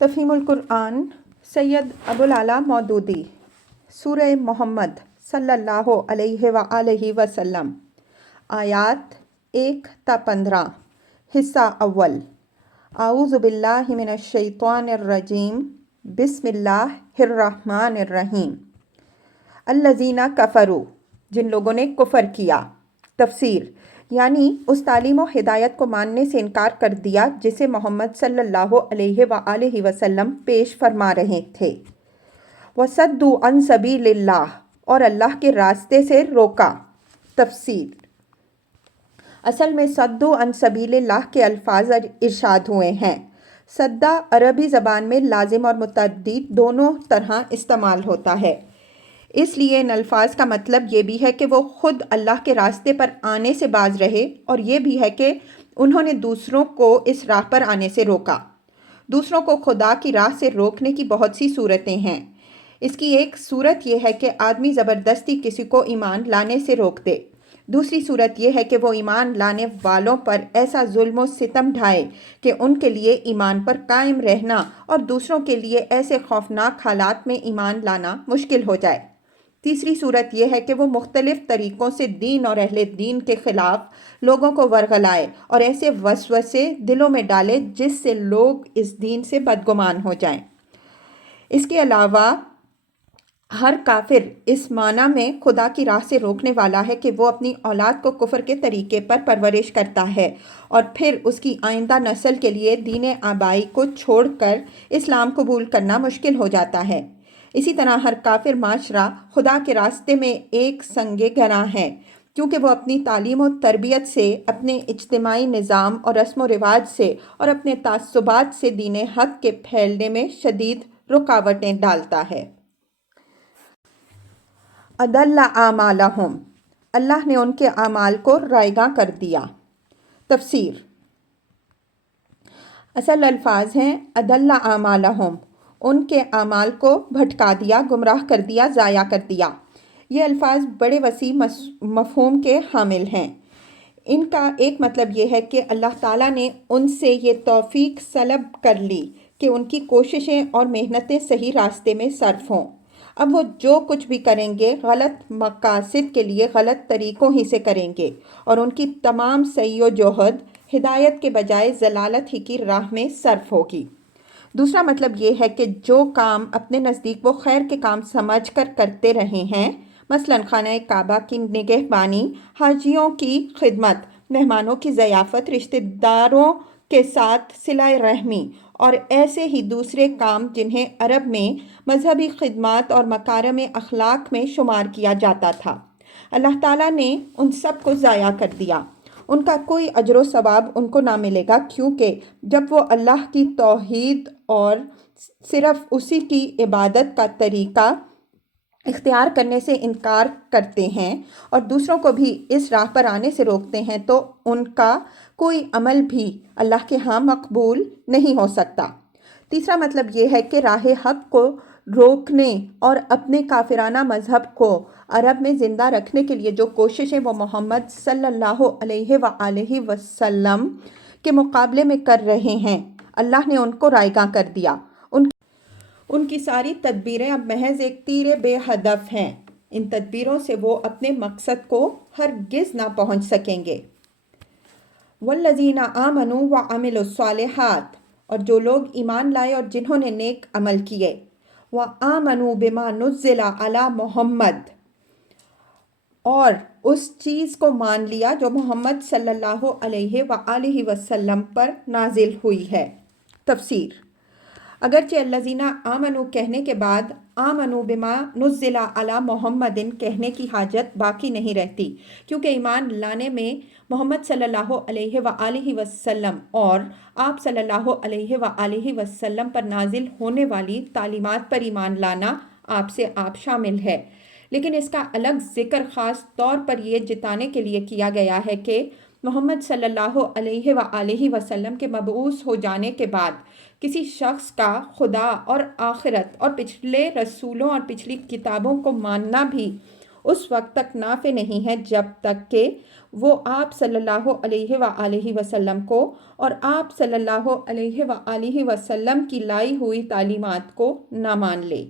تفہیم القرآن سید ابوالعلا مودودی سورہ محمد صلی اللہ علیہ وآلہ وسلم آیات 1 تا 15 حصہ اول اعوذ باللہ من الشیطان الرجیم بسم اللہ الرحمن الرحیم الذین کفروا جن لوگوں نے کفر کیا۔ تفسیر یعنی اس تعلیم و ہدایت کو ماننے سے انکار کر دیا جسے محمد صلی اللہ علیہ وآلہ وسلم پیش فرما رہے تھے۔ وَصَدُّوا عَن سَبِيلِ اللَّهِ اور اللہ کے راستے سے روکا۔ تفسیر اصل میں صدُّوا عن سبیل اللہ کے الفاظ ارشاد ہوئے ہیں۔ صدّا عربی زبان میں لازم اور متعدی دونوں طرح استعمال ہوتا ہے، اس لیے ان الفاظ کا مطلب یہ بھی ہے کہ وہ خود اللہ کے راستے پر آنے سے باز رہے، اور یہ بھی ہے کہ انہوں نے دوسروں کو اس راہ پر آنے سے روکا۔ دوسروں کو خدا کی راہ سے روکنے کی بہت سی صورتیں ہیں۔ اس کی ایک صورت یہ ہے کہ آدمی زبردستی کسی کو ایمان لانے سے روک دے۔ دوسری صورت یہ ہے کہ وہ ایمان لانے والوں پر ایسا ظلم و ستم ڈھائے کہ ان کے لیے ایمان پر قائم رہنا اور دوسروں کے لیے ایسے خوفناک حالات میں ایمان لانا مشکل ہو جائے۔ تیسری صورت یہ ہے کہ وہ مختلف طریقوں سے دین اور اہل دین کے خلاف لوگوں کو ورغلائے اور ایسے وسوسے دلوں میں ڈالے جس سے لوگ اس دین سے بدگمان ہو جائیں۔ اس کے علاوہ ہر کافر اس معنی میں خدا کی راہ سے روکنے والا ہے کہ وہ اپنی اولاد کو کفر کے طریقے پر پرورش کرتا ہے اور پھر اس کی آئندہ نسل کے لیے دین آبائی کو چھوڑ کر اسلام قبول کرنا مشکل ہو جاتا ہے۔ اسی طرح ہر کافر معاشرہ خدا کے راستے میں ایک سنگ گراں ہے، کیونکہ وہ اپنی تعلیم و تربیت سے، اپنے اجتماعی نظام اور رسم و رواج سے اور اپنے تعصبات سے دین حق کے پھیلنے میں شدید رکاوٹیں ڈالتا ہے۔ اضل اعمالہم اللہ نے ان کے اعمال کو رائیگاں کر دیا۔ تفسیر اصل الفاظ ہیں اضل اعمالہم ان کے اعمال کو بھٹکا دیا، گمراہ کر دیا، ضائع کر دیا۔ یہ الفاظ بڑے وسیع مفہوم کے حامل ہیں۔ ان کا ایک مطلب یہ ہے کہ اللہ تعالیٰ نے ان سے یہ توفیق سلب کر لی کہ ان کی کوششیں اور محنتیں صحیح راستے میں صرف ہوں۔ اب وہ جو کچھ بھی کریں گے غلط مقاصد کے لیے غلط طریقوں ہی سے کریں گے، اور ان کی تمام سعی و جہد ہدایت کے بجائے ضلالت ہی کی راہ میں صرف ہوگی۔ دوسرا مطلب یہ ہے کہ جو کام اپنے نزدیک وہ خیر کے کام سمجھ کر کرتے رہے ہیں، مثلا خانہ کعبہ کی نگہبانی، حاجیوں کی خدمت، مہمانوں کی ضیافت، رشتہ داروں کے ساتھ صلہ رحمی اور ایسے ہی دوسرے کام جنہیں عرب میں مذہبی خدمات اور مکارم اخلاق میں شمار کیا جاتا تھا، اللہ تعالیٰ نے ان سب کو ضائع کر دیا۔ ان کا کوئی اجر و ثواب ان کو نہ ملے گا، کیونکہ جب وہ اللہ کی توحید اور صرف اسی کی عبادت کا طریقہ اختیار کرنے سے انکار کرتے ہیں اور دوسروں کو بھی اس راہ پر آنے سے روکتے ہیں، تو ان کا کوئی عمل بھی اللہ کے ہاں مقبول نہیں ہو سکتا۔ تیسرا مطلب یہ ہے کہ راہ حق کو روکنے اور اپنے کافرانہ مذہب کو عرب میں زندہ رکھنے کے لیے جو کوششیں وہ محمد صلی اللہ علیہ وآلہ وسلم کے مقابلے میں کر رہے ہیں، اللہ نے ان کو رائیگاں کر دیا۔ ان کی ساری تدبیریں اب محض ایک تیر بے ہدف ہیں۔ ان تدبیروں سے وہ اپنے مقصد کو ہرگز نہ پہنچ سکیں گے۔ والذین آمنوا وعملوا الصالحات اور جو لوگ ایمان لائے اور جنہوں نے نیک عمل کیے، وآمنوا بما نزل علی محمد اور اس چیز کو مان لیا جو محمد صلی اللہ علیہ وآلہ وسلم پر نازل ہوئی ہے۔ تفسیر اگرچہ الذین آمنوا کہنے کے بعد آمنوا بما نزل علی محمد کہنے کی حاجت باقی نہیں رہتی، کیونکہ ایمان لانے میں محمد صلی اللہ علیہ وآلہ وسلم اور آپ صلی اللہ علیہ وآلہ وسلم پر نازل ہونے والی تعلیمات پر ایمان لانا آپ سے آپ شامل ہے، لیکن اس کا الگ ذکر خاص طور پر یہ جتانے کے لیے کیا گیا ہے کہ محمد صلی اللہ علیہ وآلہ وسلم کے مبعوث ہو جانے کے بعد کسی شخص کا خدا اور آخرت اور پچھلے رسولوں اور پچھلی کتابوں کو ماننا بھی اس وقت تک نافع نہیں ہے جب تک کہ وہ آپ صلی اللہ علیہ وآلہ وسلم کو اور آپ صلی اللہ علیہ وآلہ وسلم کی لائی ہوئی تعلیمات کو نہ مان لے۔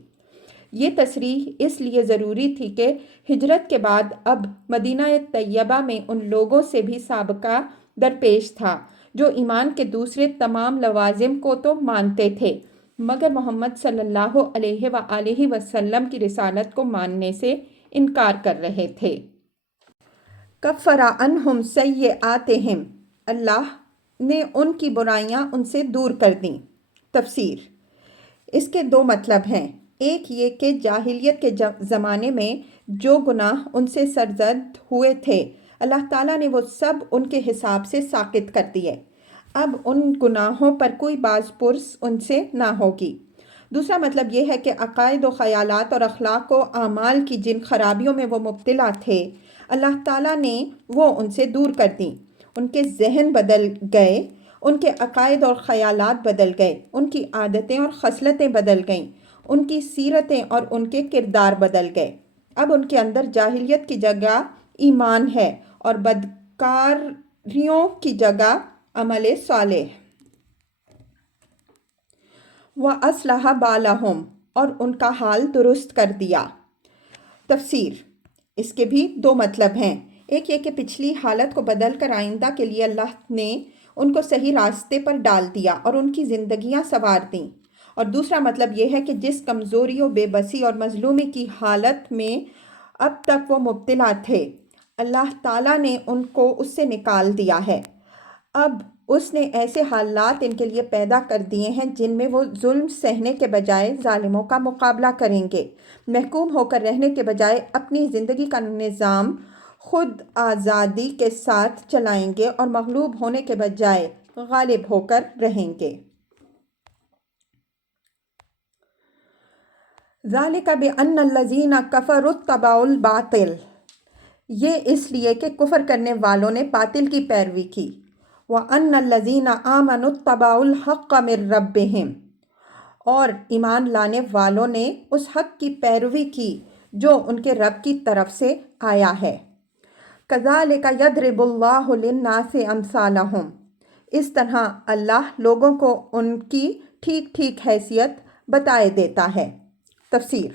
یہ تصریح اس لیے ضروری تھی کہ ہجرت کے بعد اب مدینہ طیبہ میں ان لوگوں سے بھی سابقہ درپیش تھا جو ایمان کے دوسرے تمام لوازم کو تو مانتے تھے مگر محمد صلی اللہ علیہ وآلہ وسلم کی رسالت کو ماننے سے انکار کر رہے تھے۔ کفر عنہم سیئاتہم، اللہ نے ان کی برائیاں ان سے دور کر دیں۔ تفسیر۔ اس کے دو مطلب ہیں، ایک یہ کہ جاہلیت کے زمانے میں جو گناہ ان سے سرزد ہوئے تھے اللہ تعالیٰ نے وہ سب ان کے حساب سے ساقط کر دیے، اب ان گناہوں پر کوئی باز پرس ان سے نہ ہوگی۔ دوسرا مطلب یہ ہے کہ عقائد و خیالات اور اخلاق و اعمال کی جن خرابیوں میں وہ مبتلا تھے اللہ تعالیٰ نے وہ ان سے دور کر دیں، ان کے ذہن بدل گئے، ان کے عقائد اور خیالات بدل گئے، ان کی عادتیں اور خصلتیں بدل گئیں، ان کی سیرتیں اور ان کے کردار بدل گئے۔ اب ان کے اندر جاہلیت کی جگہ ایمان ہے اور بدکاریوں کی جگہ عمل صالح۔ وَأَصْلَحَ بَالَهُمْ، اور ان کا حال درست کر دیا۔ تفسیر۔ اس کے بھی دو مطلب ہیں، ایک یہ کہ پچھلی حالت کو بدل کر آئندہ کے لیے اللہ نے ان کو صحیح راستے پر ڈال دیا اور ان کی زندگیاں سنوار دیں، اور دوسرا مطلب یہ ہے کہ جس کمزوری و بے بسی اور مظلومی کی حالت میں اب تک وہ مبتلا تھے اللہ تعالیٰ نے ان کو اس سے نکال دیا ہے۔ اب اس نے ایسے حالات ان کے لیے پیدا کر دیے ہیں جن میں وہ ظلم سہنے کے بجائے ظالموں کا مقابلہ کریں گے، محکوم ہو کر رہنے کے بجائے اپنی زندگی کا نظام خود آزادی کے ساتھ چلائیں گے اور مغلوب ہونے کے بجائے غالب ہو کر رہیں گے۔ ذَلِكَ بِأَنَّ الَّذِينَ كَفَرُوا اتَّبَعُوا الْبَاطِلَ، یہ اس لیے کہ کفر کرنے والوں نے باطل کی پیروی کی۔ وَأَنَّ الَّذِينَ آمَنُوا اتَّبَعُوا الْحَقَّ مِن رَبِّهِمْ، اور ایمان لانے والوں نے اس حق کی پیروی کی جو ان کے رب کی طرف سے آیا ہے۔ كَذَلِكَ يَضْرِبُ اللَّهُ لِلنَّاسِ أَمْثَالَهُمْ، اس طرح اللہ لوگوں کو ان کی ٹھیک ٹھیک حیثیت بتائے دیتا ہے۔ تفسیر۔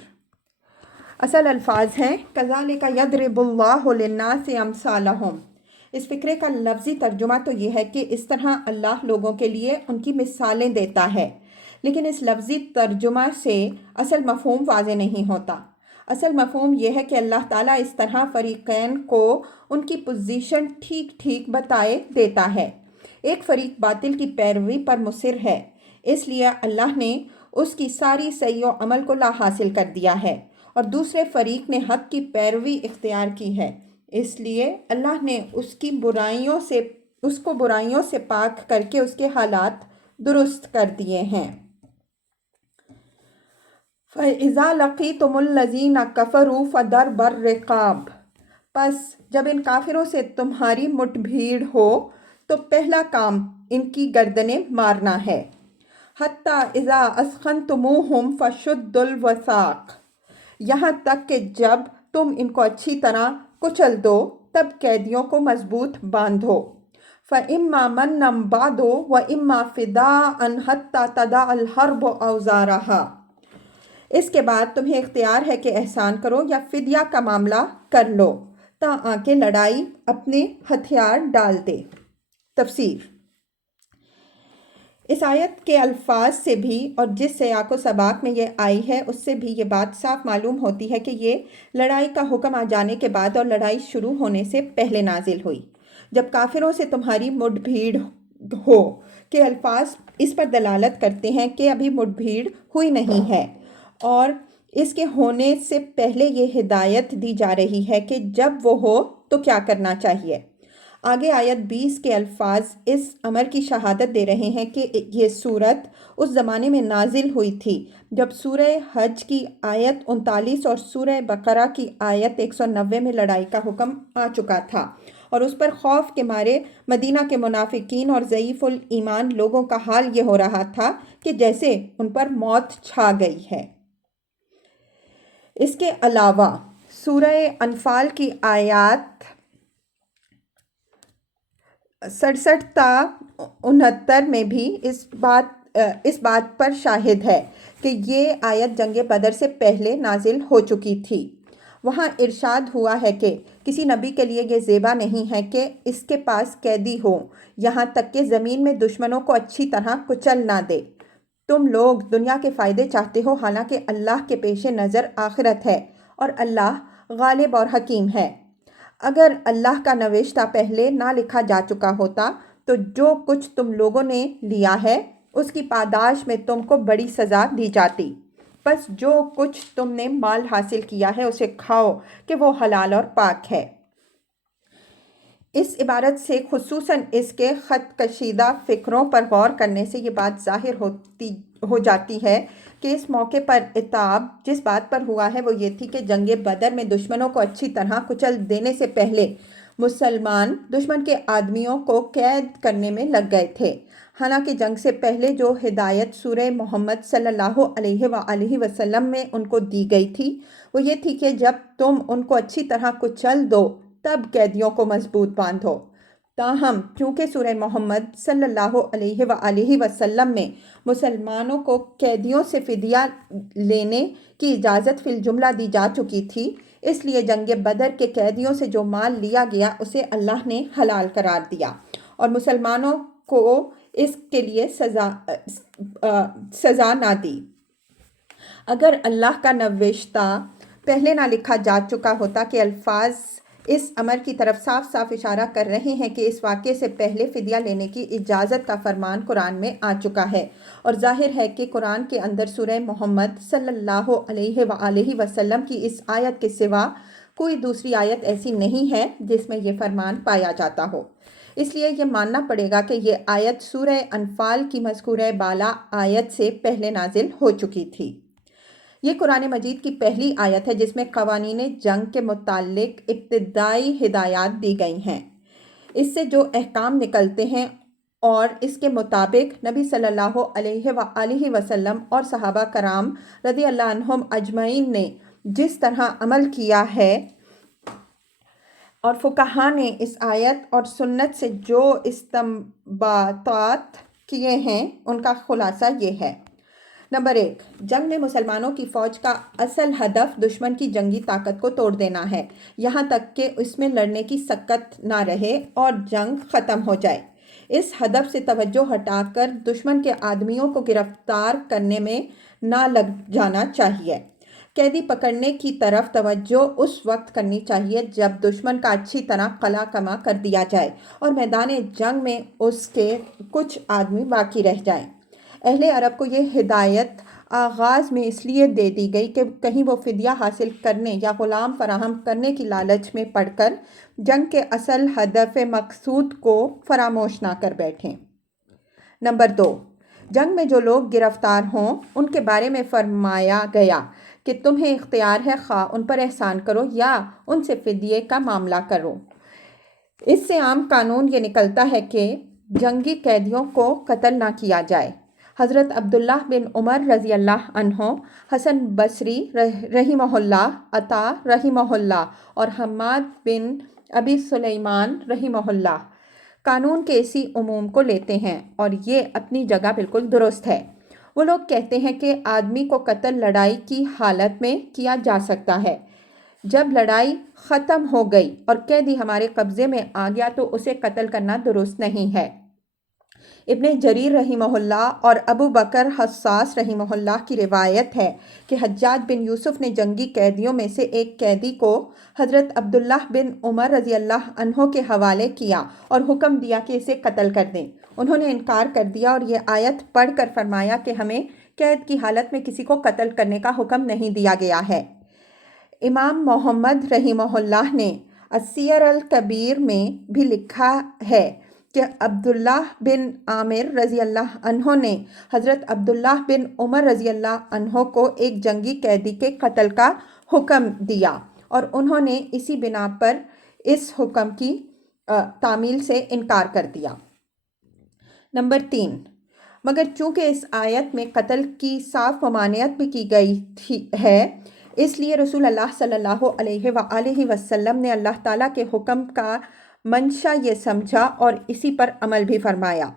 اصل الفاظ ہیں كَذَلِكَ يَضْرِبُ اللَّهُ لِلنَّاسِ أَمْثَالَهُمْ، اس فقرے کا لفظی ترجمہ تو یہ ہے کہ اس طرح اللہ لوگوں کے لیے ان کی مثالیں دیتا ہے، لیکن اس لفظی ترجمہ سے اصل مفہوم واضح نہیں ہوتا۔ اصل مفہوم یہ ہے کہ اللہ تعالیٰ اس طرح فریقین کو ان کی پوزیشن ٹھیک ٹھیک بتائے دیتا ہے۔ ایک فریق باطل کی پیروی پر مصر ہے، اس لیے اللہ نے اس کی ساری سعی و عمل کو لا حاصل کر دیا ہے، اور دوسرے فریق نے حق کی پیروی اختیار کی ہے، اس لیے اللہ نے اس کو برائیوں سے پاک کر کے اس کے حالات درست کر دیے ہیں۔ فَإِذَا لَقِيتُمُ الَّذِينَ كَفَرُوا فَضَرْبَ الرِّقَابِ، پس جب ان کافروں سے تمہاری مٹ بھیڑ ہو تو پہلا کام ان کی گردنیں مارنا ہے۔ حَتَّى إِذَا أَثْخَنْتُمُوهُمْ فَشُدُّوا الْوَثَاقَ، یہاں تک کہ جب تم ان کو اچھی طرح کچل دو تب قیدیوں کو مضبوط باندھو۔ فَإِمَّا مَنًّا بَعْدُ وَإِمَّا فِدَاءً حَتَّى تَضَعَ الْحَرْبُ أَوْزَارَهَا، اس کے بعد تمہیں اختیار ہے کہ احسان کرو یا فدیہ کا معاملہ کر لو تاکہ لڑائی اپنے ہتھیار ڈال دے۔ تفسیر۔ اس آیت کے الفاظ سے بھی اور جس سیاق و سباق میں یہ آئی ہے اس سے بھی یہ بات صاف معلوم ہوتی ہے کہ یہ لڑائی کا حکم آ جانے کے بعد اور لڑائی شروع ہونے سے پہلے نازل ہوئی۔ جب کافروں سے تمہاری مٹ بھیڑ ہو کے الفاظ اس پر دلالت کرتے ہیں کہ ابھی مٹ بھیڑ ہوئی نہیں ہے، اور اس کے ہونے سے پہلے یہ ہدایت دی جا رہی ہے کہ جب وہ ہو تو کیا کرنا چاہیے۔ آگے آیت 20 کے الفاظ اس امر کی شہادت دے رہے ہیں کہ یہ صورت اس زمانے میں نازل ہوئی تھی جب سورہ حج کی آیت 39 اور سورہ بقرہ کی آیت 190 میں لڑائی کا حکم آ چکا تھا، اور اس پر خوف کے مارے مدینہ کے منافقین اور ضعیف الایمان لوگوں کا حال یہ ہو رہا تھا کہ جیسے ان پر موت چھا گئی ہے۔ اس کے علاوہ سورہ انفال کی آیات 67 تا 69 میں بھی اس بات پر شاہد ہے کہ یہ آیت جنگ بدر سے پہلے نازل ہو چکی تھی۔ وہاں ارشاد ہوا ہے کہ کسی نبی کے لیے یہ زیبا نہیں ہے کہ اس کے پاس قیدی ہو یہاں تک کہ زمین میں دشمنوں کو اچھی طرح کچل نہ دے۔ تم لوگ دنیا کے فائدے چاہتے ہو، حالانکہ اللہ کے پیش نظر آخرت ہے اور اللہ غالب اور حکیم ہے۔ اگر اللہ کا نوشتہ پہلے نہ لکھا جا چکا ہوتا تو جو کچھ تم لوگوں نے لیا ہے اس کی پاداش میں تم کو بڑی سزا دی جاتی۔ بس جو کچھ تم نے مال حاصل کیا ہے اسے کھاؤ کہ وہ حلال اور پاک ہے۔ اس عبارت سے خصوصاً اس کے خط کشیدہ فقروں پر غور کرنے سے یہ بات ظاہر ہو جاتی ہے کہ اس موقع پر عتاب جس بات پر ہوا ہے وہ یہ تھی کہ جنگ بدر میں دشمنوں کو اچھی طرح کچل دینے سے پہلے مسلمان دشمن کے آدمیوں کو قید کرنے میں لگ گئے تھے۔ حالانکہ جنگ سے پہلے جو ہدایت سورہ محمد صلی اللہ علیہ وآلہ وسلم میں ان کو دی گئی تھی وہ یہ تھی کہ جب تم ان کو اچھی طرح کچل دو تب قیدیوں کو مضبوط باندھو۔ تاہم چونکہ سورہ محمد صلی اللہ علیہ وآلہ وسلم میں مسلمانوں کو قیدیوں سے فدیہ لینے کی اجازت فی الجملہ دی جا چکی تھی، اس لیے جنگ بدر کے قیدیوں سے جو مال لیا گیا اسے اللہ نے حلال قرار دیا اور مسلمانوں کو اس کے لیے سزا نہ دی۔ اگر اللہ کا نوشتہ پہلے نہ لکھا جا چکا ہوتا کہ الفاظ اس امر کی طرف صاف صاف اشارہ کر رہے ہیں کہ اس واقعے سے پہلے فدیہ لینے کی اجازت کا فرمان قرآن میں آ چکا ہے، اور ظاہر ہے کہ قرآن کے اندر سورہ محمد صلی اللہ علیہ وآلہ وسلم کی اس آیت کے سوا کوئی دوسری آیت ایسی نہیں ہے جس میں یہ فرمان پایا جاتا ہو۔ اس لیے یہ ماننا پڑے گا کہ یہ آیت سورہ انفال کی مذکورہ بالا آیت سے پہلے نازل ہو چکی تھی۔ یہ قرآن مجید کی پہلی آیت ہے جس میں قوانین جنگ کے متعلق ابتدائی ہدایات دی گئی ہیں۔ اس سے جو احکام نکلتے ہیں اور اس کے مطابق نبی صلی اللہ علیہ وآلہ وسلم اور صحابہ کرام رضی اللہ عنہم اجمعین نے جس طرح عمل کیا ہے اور فقہا نے اس آیت اور سنت سے جو استنباطات کیے ہیں ان کا خلاصہ یہ ہے۔ نمبر 1، جنگ میں مسلمانوں کی فوج کا اصل ہدف دشمن کی جنگی طاقت کو توڑ دینا ہے، یہاں تک کہ اس میں لڑنے کی سکت نہ رہے اور جنگ ختم ہو جائے۔ اس ہدف سے توجہ ہٹا کر دشمن کے آدمیوں کو گرفتار کرنے میں نہ لگ جانا چاہیے۔ قیدی پکڑنے کی طرف توجہ اس وقت کرنی چاہیے جب دشمن کا اچھی طرح قلع کما کر دیا جائے اور میدان جنگ میں اس کے کچھ آدمی باقی رہ جائیں۔ اہل عرب کو یہ ہدایت آغاز میں اس لیے دے دی گئی کہ کہیں وہ فدیہ حاصل کرنے یا غلام فراہم کرنے کی لالچ میں پڑ کر جنگ کے اصل ہدف مقصود کو فراموش نہ کر بیٹھیں۔ نمبر 2، جنگ میں جو لوگ گرفتار ہوں ان کے بارے میں فرمایا گیا کہ تمہیں اختیار ہے خواہ ان پر احسان کرو یا ان سے فدیے کا معاملہ کرو۔ اس سے عام قانون یہ نکلتا ہے کہ جنگی قیدیوں کو قتل نہ کیا جائے۔ حضرت عبداللہ بن عمر رضی اللہ عنہ، حسن بصری رحمہ اللہ، عطا رحمہ اللہ اور حماد بن ابی سلیمان رحمہ اللہ قانون کے اسی عموم کو لیتے ہیں اور یہ اپنی جگہ بالکل درست ہے۔ وہ لوگ کہتے ہیں کہ آدمی کو قتل لڑائی کی حالت میں کیا جا سکتا ہے۔ جب لڑائی ختم ہو گئی اور قیدی ہمارے قبضے میں آ گیا تو اسے قتل کرنا درست نہیں ہے۔ ابن جریر رحمہ اللہ اور ابو بکر حصاص رحمہ اللہ کی روایت ہے کہ حجاج بن یوسف نے جنگی قیدیوں میں سے ایک قیدی کو حضرت عبداللہ بن عمر رضی اللہ عنہ کے حوالے کیا اور حکم دیا کہ اسے قتل کر دیں۔ انہوں نے انکار کر دیا اور یہ آیت پڑھ کر فرمایا کہ ہمیں قید کی حالت میں کسی کو قتل کرنے کا حکم نہیں دیا گیا ہے۔ امام محمد رحمہ اللہ نے السیر الکبیر میں بھی لکھا ہے کہ عبداللہ بن عامر رضی اللہ عنہ نے حضرت عبداللہ بن عمر رضی اللہ عنہ کو ایک جنگی قیدی کے قتل کا حکم دیا اور انہوں نے اسی بنا پر اس حکم کی تعمیل سے انکار کر دیا۔ نمبر 3، مگر چونکہ اس آیت میں قتل کی صاف ممانعت بھی کی گئی ہے، اس لیے رسول اللہ صلی اللہ علیہ وآلہ وسلم نے اللہ تعالیٰ کے حکم کا منشا یہ سمجھا اور اسی پر عمل بھی فرمایا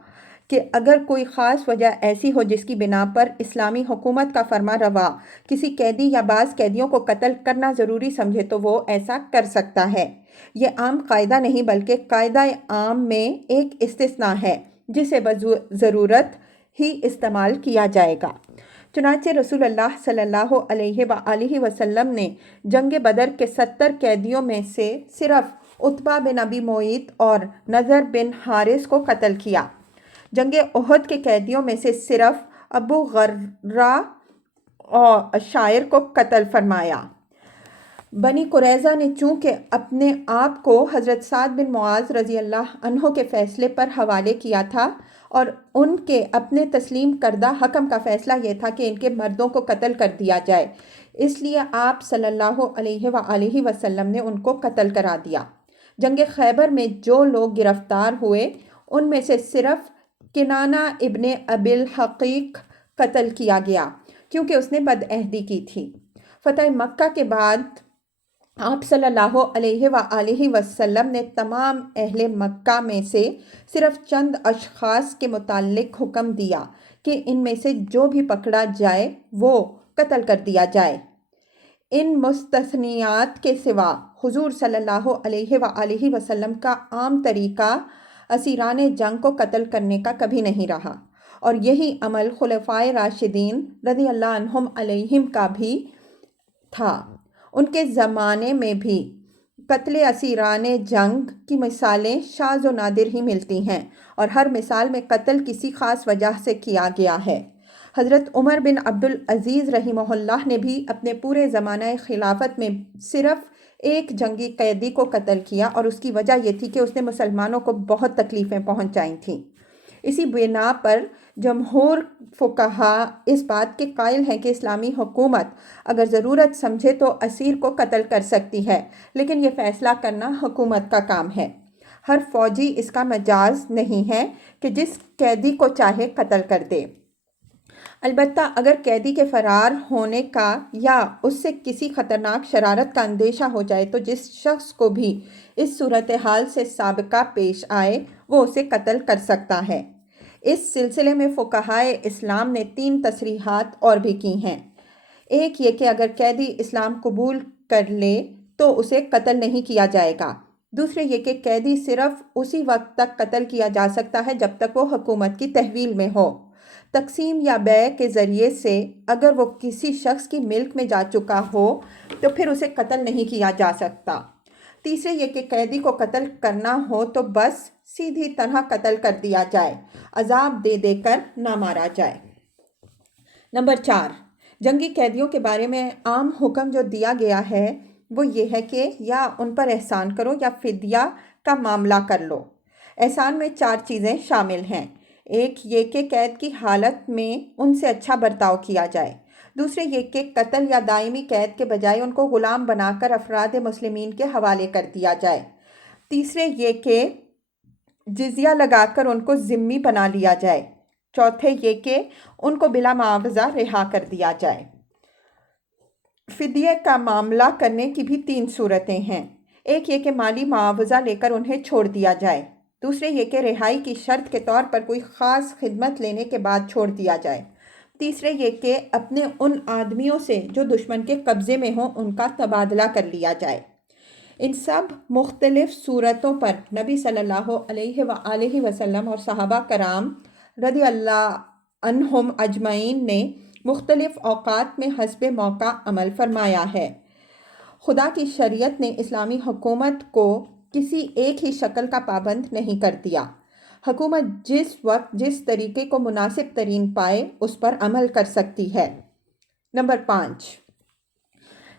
کہ اگر کوئی خاص وجہ ایسی ہو جس کی بنا پر اسلامی حکومت کا فرما روا کسی قیدی یا بعض قیدیوں کو قتل کرنا ضروری سمجھے تو وہ ایسا کر سکتا ہے۔ یہ عام قاعدہ نہیں بلکہ قاعدہ عام میں ایک استثناء ہے جسے ضرورت ہی استعمال کیا جائے گا۔ چنانچہ رسول اللہ صلی اللہ علیہ وآلہ وسلم نے جنگ بدر کے 70 قیدیوں میں سے صرف عتبہ بن ابی معیط اور نضر بن حارث کو قتل کیا۔ جنگ احد کے قیدیوں میں سے صرف ابو غرہ اور شاعر کو قتل فرمایا۔ بنی قریظہ نے چونکہ اپنے آپ کو حضرت سعد بن معاذ رضی اللہ عنہ کے فیصلے پر حوالے کیا تھا اور ان کے اپنے تسلیم کردہ حکم کا فیصلہ یہ تھا کہ ان کے مردوں کو قتل کر دیا جائے، اس لیے آپ صلی اللہ علیہ وآلہ وسلم نے ان کو قتل کرا دیا۔ جنگ خیبر میں جو لوگ گرفتار ہوئے ان میں سے صرف کنانہ ابن ابی الحقیق قتل کیا گیا کیونکہ اس نے بدعہدی کی تھی۔ فتح مکہ کے بعد آپ صلی اللہ علیہ وآلہ وسلم نے تمام اہل مکہ میں سے صرف چند اشخاص کے متعلق حکم دیا کہ ان میں سے جو بھی پکڑا جائے وہ قتل کر دیا جائے۔ ان مستثنیات کے سوا حضور صلی اللہ علیہ وآلہ وسلم کا عام طریقہ اسیران جنگ کو قتل کرنے کا کبھی نہیں رہا، اور یہی عمل خلفائے راشدین رضی اللہ عنہم علیہم کا بھی تھا۔ ان کے زمانے میں بھی قتل اسیران جنگ کی مثالیں شاذ و نادر ہی ملتی ہیں، اور ہر مثال میں قتل کسی خاص وجہ سے کیا گیا ہے۔ حضرت عمر بن عبدالعزیز رحمہ اللہ نے بھی اپنے پورے زمانہ خلافت میں صرف ایک جنگی قیدی کو قتل کیا، اور اس کی وجہ یہ تھی کہ اس نے مسلمانوں کو بہت تکلیفیں پہنچائی تھیں۔ اسی بنا پر جمہور فقہا اس بات کے قائل ہیں کہ اسلامی حکومت اگر ضرورت سمجھے تو اسیر کو قتل کر سکتی ہے، لیکن یہ فیصلہ کرنا حکومت کا کام ہے۔ ہر فوجی اس کا مجاز نہیں ہے کہ جس قیدی کو چاہے قتل کر دے۔ البتہ اگر قیدی کے فرار ہونے کا یا اس سے کسی خطرناک شرارت کا اندیشہ ہو جائے تو جس شخص کو بھی اس صورتحال سے سابقہ پیش آئے وہ اسے قتل کر سکتا ہے۔ اس سلسلے میں فقہائے اسلام نے 3 تصریحات اور بھی کی ہیں۔ ایک یہ کہ اگر قیدی اسلام قبول کر لے تو اسے قتل نہیں کیا جائے گا۔ دوسرے یہ کہ قیدی صرف اسی وقت تک قتل کیا جا سکتا ہے جب تک وہ حکومت کی تحویل میں ہو۔ تقسیم یا بیع کے ذریعے سے اگر وہ کسی شخص کی ملک میں جا چکا ہو تو پھر اسے قتل نہیں کیا جا سکتا۔ تیسرے یہ کہ قیدی کو قتل کرنا ہو تو بس سیدھی طرح قتل کر دیا جائے، عذاب دے دے کر نہ مارا جائے۔ نمبر 4، جنگی قیدیوں کے بارے میں عام حکم جو دیا گیا ہے وہ یہ ہے کہ یا ان پر احسان کرو یا فدیہ کا معاملہ کر لو۔ احسان میں 4 چیزیں شامل ہیں۔ ایک یہ کہ قید کی حالت میں ان سے اچھا برتاؤ کیا جائے۔ دوسرے یہ کہ قتل یا دائمی قید کے بجائے ان کو غلام بنا کر افراد مسلمین کے حوالے کر دیا جائے۔ تیسرے یہ کہ جزیہ لگا کر ان کو ذمہ بنا لیا جائے۔ چوتھے یہ کہ ان کو بلا معاوضہ رہا کر دیا جائے۔ فدیے کا معاملہ کرنے کی بھی 3 صورتیں ہیں۔ ایک یہ کہ مالی معاوضہ لے کر انہیں چھوڑ دیا جائے۔ دوسرے یہ کہ رہائی کی شرط کے طور پر کوئی خاص خدمت لینے کے بعد چھوڑ دیا جائے۔ تیسرے یہ کہ اپنے ان آدمیوں سے جو دشمن کے قبضے میں ہوں ان کا تبادلہ کر لیا جائے۔ ان سب مختلف صورتوں پر نبی صلی اللہ علیہ وآلہ وسلم اور صحابہ کرام رضی اللہ عنہم اجمعین نے مختلف اوقات میں حسب موقع عمل فرمایا ہے۔ خدا کی شریعت نے اسلامی حکومت کو کسی ایک ہی شکل کا پابند نہیں کر دیا۔ حکومت جس وقت جس طریقے کو مناسب ترین پائے اس پر عمل کر سکتی ہے۔ نمبر 5،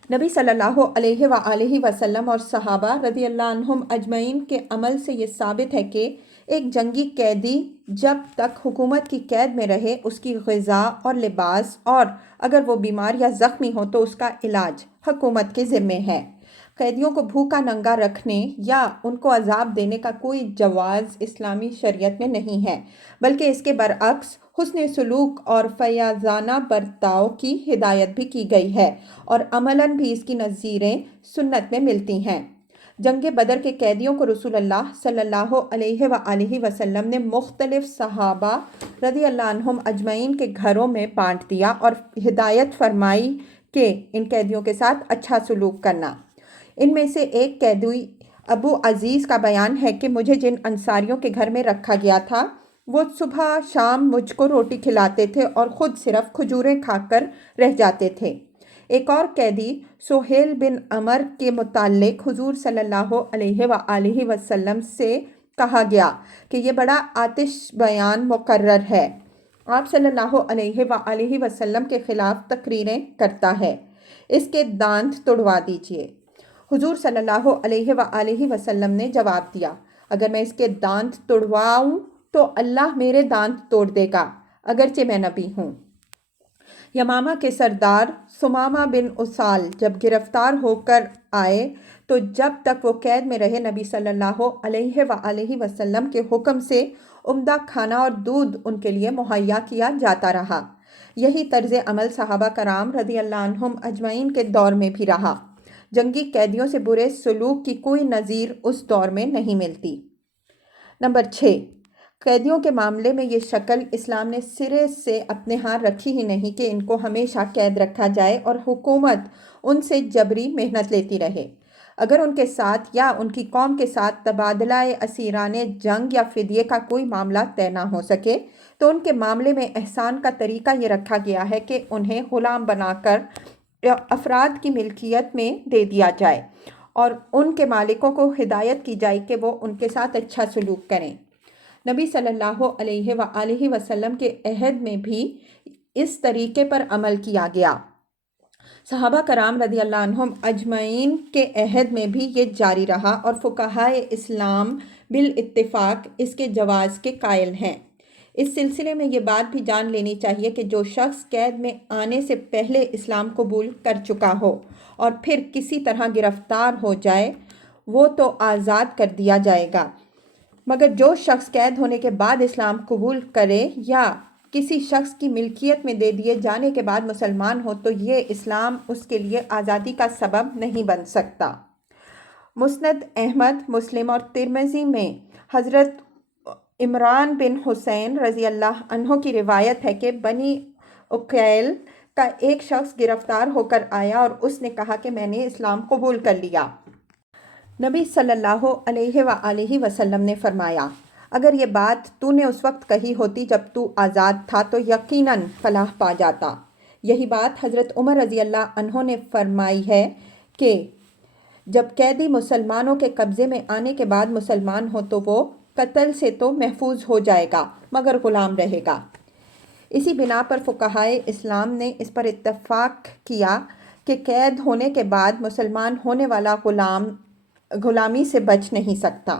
نبی صلی اللہ علیہ وآلہ وسلم اور صحابہ رضی اللہ عنہم اجمعین کے عمل سے یہ ثابت ہے کہ ایک جنگی قیدی جب تک حکومت کی قید میں رہے اس کی غذا اور لباس اور اگر وہ بیمار یا زخمی ہو تو اس کا علاج حکومت کے ذمے ہے۔ قیدیوں کو بھوکا ننگا رکھنے یا ان کو عذاب دینے کا کوئی جواز اسلامی شریعت میں نہیں ہے، بلکہ اس کے برعکس حسن سلوک اور فیاضانہ برتاؤ کی ہدایت بھی کی گئی ہے، اور عملاً بھی اس کی نظیریں سنت میں ملتی ہیں۔ جنگ بدر کے قیدیوں کو رسول اللہ صلی اللہ علیہ وآلہ وسلم نے مختلف صحابہ رضی اللہ عنہم اجمعین کے گھروں میں بانٹ دیا اور ہدایت فرمائی کہ ان قیدیوں کے ساتھ اچھا سلوک کرنا۔ ان میں سے ایک قیدی ابو عزیز کا بیان ہے کہ مجھے جن انصاریوں کے گھر میں رکھا گیا تھا وہ صبح شام مجھ کو روٹی کھلاتے تھے اور خود صرف کھجوریں کھا کر رہ جاتے تھے۔ ایک اور قیدی سہیل بن عمر کے متعلق حضور صلی اللہ علیہ وآلہ وسلم سے کہا گیا کہ یہ بڑا آتش بیان مقرر ہے، آپ صلی اللہ علیہ وآلہ وسلم کے خلاف تقریریں کرتا ہے، اس کے دانت توڑوا دیجئے۔ حضور صلی اللہ علیہ وآلہ وسلم نے جواب دیا، اگر میں اس کے دانت توڑواؤں تو اللہ میرے دانت توڑ دے گا، اگرچہ میں نبی ہوں۔ یمامہ کے سردار ثمامہ بن اسال جب گرفتار ہو کر آئے تو جب تک وہ قید میں رہے نبی صلی اللہ علیہ وآلہ وسلم کے حکم سے عمدہ کھانا اور دودھ ان کے لیے مہیا کیا جاتا رہا۔ یہی طرز عمل صحابہ کرام رضی اللہ عنہم اجمعین کے دور میں بھی رہا۔ جنگی قیدیوں سے برے سلوک کی کوئی نظیر اس دور میں نہیں ملتی۔ نمبر 6، قیدیوں کے معاملے میں یہ شکل اسلام نے سرے سے اپنے ہاں رکھی ہی نہیں کہ ان کو ہمیشہ قید رکھا جائے اور حکومت ان سے جبری محنت لیتی رہے۔ اگر ان کے ساتھ یا ان کی قوم کے ساتھ تبادلہ اسیران جنگ یا فدیے کا کوئی معاملہ طے نہ ہو سکے تو ان کے معاملے میں احسان کا طریقہ یہ رکھا گیا ہے کہ انہیں غلام بنا کر افراد کی ملکیت میں دے دیا جائے اور ان کے مالکوں کو ہدایت کی جائے کہ وہ ان کے ساتھ اچھا سلوک کریں۔ نبی صلی اللہ علیہ وآلہ وسلم کے عہد میں بھی اس طریقے پر عمل کیا گیا۔ صحابہ کرام رضی اللہ عنہم اجمعین کے عہد میں بھی یہ جاری رہا اور فقہائے اسلام بالاتفاق اس کے جواز کے قائل ہیں۔ اس سلسلے میں یہ بات بھی جان لینی چاہیے کہ جو شخص قید میں آنے سے پہلے اسلام قبول کر چکا ہو اور پھر کسی طرح گرفتار ہو جائے وہ تو آزاد کر دیا جائے گا، مگر جو شخص قید ہونے کے بعد اسلام قبول کرے یا کسی شخص کی ملکیت میں دے دیے جانے کے بعد مسلمان ہو تو یہ اسلام اس کے لیے آزادی کا سبب نہیں بن سکتا۔ مسند احمد، مسلم اور ترمذی میں حضرت عمران بن حسین رضی اللہ عنہ کی روایت ہے کہ بنی عقیل کا ایک شخص گرفتار ہو کر آیا اور اس نے کہا کہ میں نے اسلام قبول کر لیا۔ نبی صلی اللہ علیہ وآلہ وسلم نے فرمایا، اگر یہ بات تو نے اس وقت کہی ہوتی جب تو آزاد تھا تو یقیناً فلاح پا جاتا۔ یہی بات حضرت عمر رضی اللہ عنہ نے فرمائی ہے کہ جب قیدی مسلمانوں کے قبضے میں آنے کے بعد مسلمان ہو تو وہ قتل سے تو محفوظ ہو جائے گا مگر غلام رہے گا۔ اسی بنا پر فقہائے اسلام نے اس پر اتفاق کیا کہ قید ہونے کے بعد مسلمان ہونے والا غلامی سے بچ نہیں سکتا،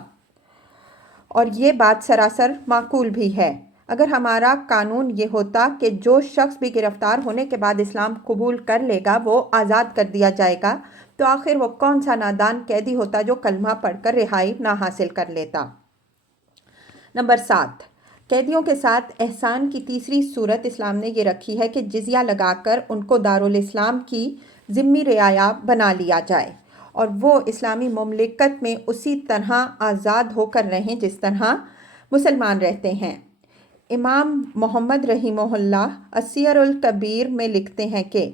اور یہ بات سراسر معقول بھی ہے۔ اگر ہمارا قانون یہ ہوتا کہ جو شخص بھی گرفتار ہونے کے بعد اسلام قبول کر لے گا وہ آزاد کر دیا جائے گا تو آخر وہ کون سا نادان قیدی ہوتا جو کلمہ پڑھ کر رہائی نہ حاصل کر لیتا۔ نمبر 7، قیدیوں کے ساتھ احسان کی تیسری صورت اسلام نے یہ رکھی ہے کہ جزیہ لگا کر ان کو دارالاسلام کی ذمہ رعایا بنا لیا جائے اور وہ اسلامی مملکت میں اسی طرح آزاد ہو کر رہیں جس طرح مسلمان رہتے ہیں۔ امام محمد رحمہ اللہ السیر الکبیر میں لکھتے ہیں کہ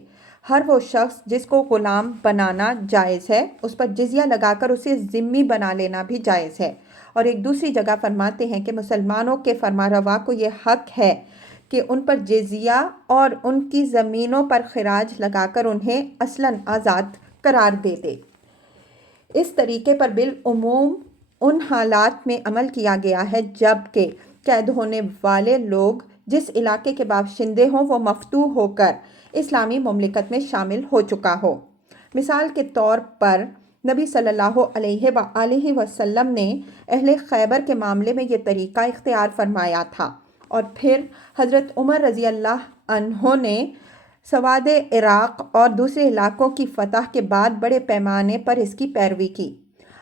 ہر وہ شخص جس کو غلام بنانا جائز ہے اس پر جزیہ لگا کر اسے ذمہ بنا لینا بھی جائز ہے، اور ایک دوسری جگہ فرماتے ہیں کہ مسلمانوں کے فرمانروا کو یہ حق ہے کہ ان پر جزیہ اور ان کی زمینوں پر خراج لگا کر انہیں اصلاً آزاد قرار دے دے۔ اس طریقے پر بالعموم ان حالات میں عمل کیا گیا ہے جب کہ قید ہونے والے لوگ جس علاقے کے باشندے ہوں وہ مفتوح ہو کر اسلامی مملکت میں شامل ہو چکا ہو۔ مثال کے طور پر نبی صلی اللہ علیہ وآلہ وسلم نے اہل خیبر کے معاملے میں یہ طریقہ اختیار فرمایا تھا، اور پھر حضرت عمر رضی اللہ عنہ نے سواد عراق اور دوسرے علاقوں کی فتح کے بعد بڑے پیمانے پر اس کی پیروی کی۔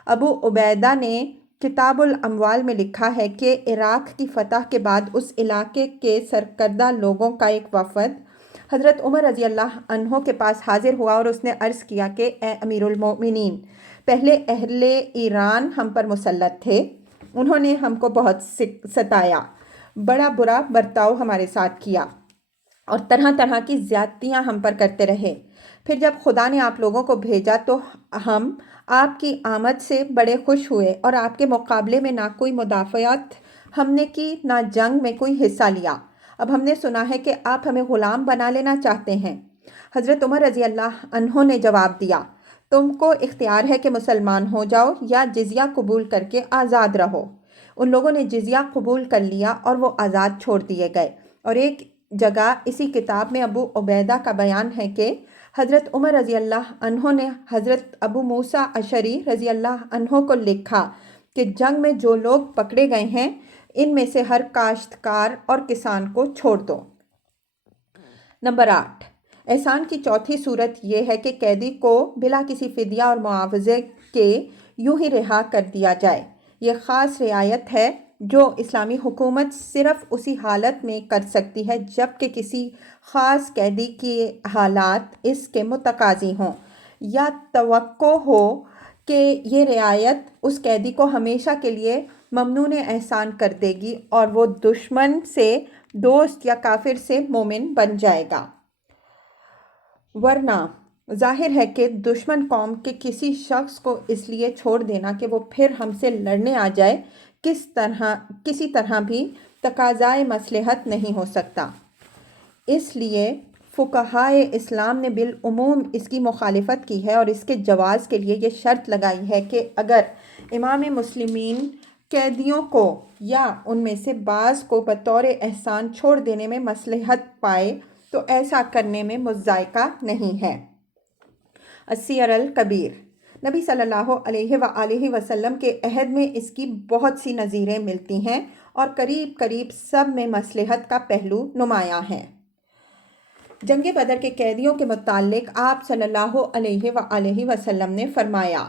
ابو عبیدہ نے کتاب الاموال میں لکھا ہے کہ عراق کی فتح کے بعد اس علاقے کے سرکردہ لوگوں کا ایک وفد حضرت عمر رضی اللہ عنہ کے پاس حاضر ہوا اور اس نے عرض کیا کہ اے امیر المومنین، پہلے اہل ایران ہم پر مسلط تھے، انہوں نے ہم کو بہت ستایا، بڑا برا برتاؤ ہمارے ساتھ کیا اور طرح طرح کی زیادتیاں ہم پر کرتے رہے۔ پھر جب خدا نے آپ لوگوں کو بھیجا تو ہم آپ کی آمد سے بڑے خوش ہوئے اور آپ کے مقابلے میں نہ کوئی مدافعت ہم نے کی، نہ جنگ میں کوئی حصہ لیا۔ اب ہم نے سنا ہے کہ آپ ہمیں غلام بنا لینا چاہتے ہیں۔ حضرت عمر رضی اللہ عنہ نے جواب دیا، تم کو اختیار ہے کہ مسلمان ہو جاؤ یا جزیہ قبول کر کے آزاد رہو۔ ان لوگوں نے جزیہ قبول کر لیا اور وہ آزاد چھوڑ دیے گئے۔ اور ایک جگہ اسی کتاب میں ابو عبیدہ کا بیان ہے کہ حضرت عمر رضی اللہ عنہ نے حضرت ابو موسیٰ اشعری رضی اللہ عنہ کو لکھا کہ جنگ میں جو لوگ پکڑے گئے ہیں ان میں سے ہر کاشتکار اور کسان کو چھوڑ دو۔ نمبر 8، احسان کی چوتھی صورت یہ ہے کہ قیدی کو بلا کسی فدیہ اور معاوضے کے یوں ہی رہا کر دیا جائے۔ یہ خاص رعایت ہے جو اسلامی حکومت صرف اسی حالت میں کر سکتی ہے جب کہ کسی خاص قیدی کی حالات اس کے متقاضی ہوں، یا توقع ہو کہ یہ رعایت اس قیدی کو ہمیشہ کے لیے ممنون احسان کر دے گی اور وہ دشمن سے دوست یا کافر سے مومن بن جائے گا۔ ورنہ ظاہر ہے کہ دشمن قوم کے کسی شخص کو اس لیے چھوڑ دینا کہ وہ پھر ہم سے لڑنے آ جائے کسی طرح بھی تقاضائے مصلحت نہیں ہو سکتا۔ اس لیے فقہائے اسلام نے بالعموم اس کی مخالفت کی ہے اور اس کے جواز کے لیے یہ شرط لگائی ہے کہ اگر امام مسلمین قیدیوں کو یا ان میں سے بعض کو بطور احسان چھوڑ دینے میں مصلحت پائے تو ایسا کرنے میں مضائقہ نہیں ہے۔ السیر الکبیر، نبی صلی اللہ علیہ وآلہ وسلم کے عہد میں اس کی بہت سی نظیریں ملتی ہیں اور قریب قریب سب میں مصلحت کا پہلو نمایاں ہے۔ جنگ بدر کے قیدیوں کے متعلق آپ صلی اللہ علیہ وآلہ وسلم نے فرمایا،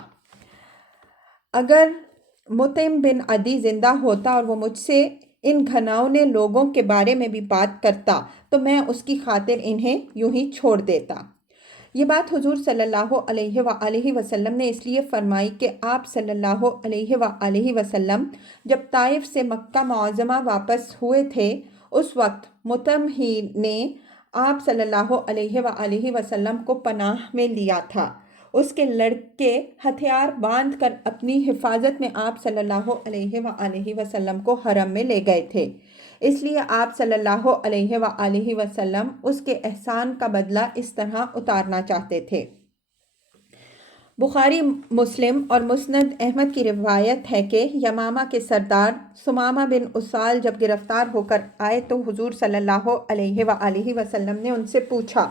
اگر مطعم بن عدی زندہ ہوتا اور وہ مجھ سے ان گھناؤنے لوگوں کے بارے میں بھی بات کرتا تو میں اس کی خاطر انہیں یوں ہی چھوڑ دیتا۔ یہ بات حضور صلی اللہ علیہ وآلہ وسلم نے اس لیے فرمائی کہ آپ صلی اللہ علیہ وآلہ وسلم جب طائف سے مکہ معظمہ واپس ہوئے تھے اس وقت مطعم ہی نے آپ صلی اللہ علیہ وآلہ وسلم کو پناہ میں لیا تھا۔ اس کے لڑکے ہتھیار باندھ کر اپنی حفاظت میں آپ صلی اللہ علیہ وآلہ وسلم کو حرم میں لے گئے تھے، اس لیے آپ صلی اللہ علیہ وآلہ وسلم اس کے احسان کا بدلہ اس طرح اتارنا چاہتے تھے۔ بخاری، مسلم اور مسند احمد کی روایت ہے کہ یمامہ کے سردار ثمامہ بن اسال جب گرفتار ہو کر آئے تو حضور صلی اللہ علیہ وآلہ وسلم نے ان سے پوچھا،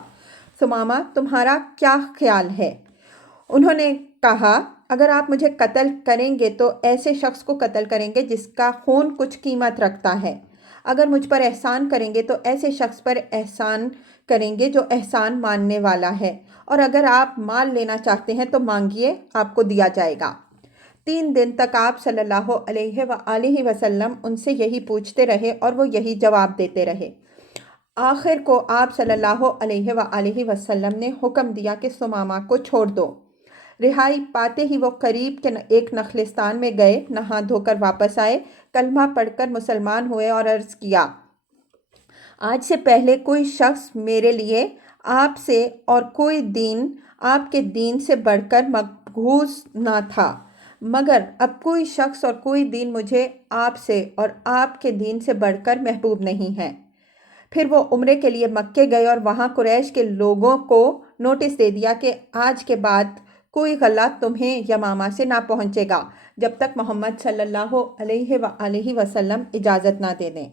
ثمامہ تمہارا کیا خیال ہے؟ انہوں نے کہا، اگر آپ مجھے قتل کریں گے تو ایسے شخص کو قتل کریں گے جس کا خون کچھ قیمت رکھتا ہے، اگر مجھ پر احسان کریں گے تو ایسے شخص پر احسان کریں گے جو احسان ماننے والا ہے، اور اگر آپ مال لینا چاہتے ہیں تو مانگیے، آپ کو دیا جائے گا۔ 3 دن تک آپ صلی اللہ علیہ وآلہ وسلم ان سے یہی پوچھتے رہے اور وہ یہی جواب دیتے رہے۔ آخر کو آپ صلی اللہ علیہ وآلہ وسلم نے حکم دیا کہ ثمامہ کو چھوڑ دو۔ رہائی پاتے ہی وہ قریب کے ایک نخلستان میں گئے، نہا دھو کر واپس آئے، کلمہ پڑھ کر مسلمان ہوئے اور عرض کیا، آج سے پہلے کوئی شخص میرے لیے آپ سے اور کوئی دین آپ کے دین سے بڑھ کر مقبوض نہ تھا، مگر اب کوئی شخص اور کوئی دین مجھے آپ سے اور آپ کے دین سے بڑھ کر محبوب نہیں ہے۔ پھر وہ عمرے کے لیے مکے گئے اور وہاں قریش کے لوگوں کو نوٹس دے دیا کہ آج کے بعد کوئی غلہ تمہیں یمامہ سے نہ پہنچے گا جب تک محمد صلی اللہ علیہ وآلہ وسلم اجازت نہ دے دیں۔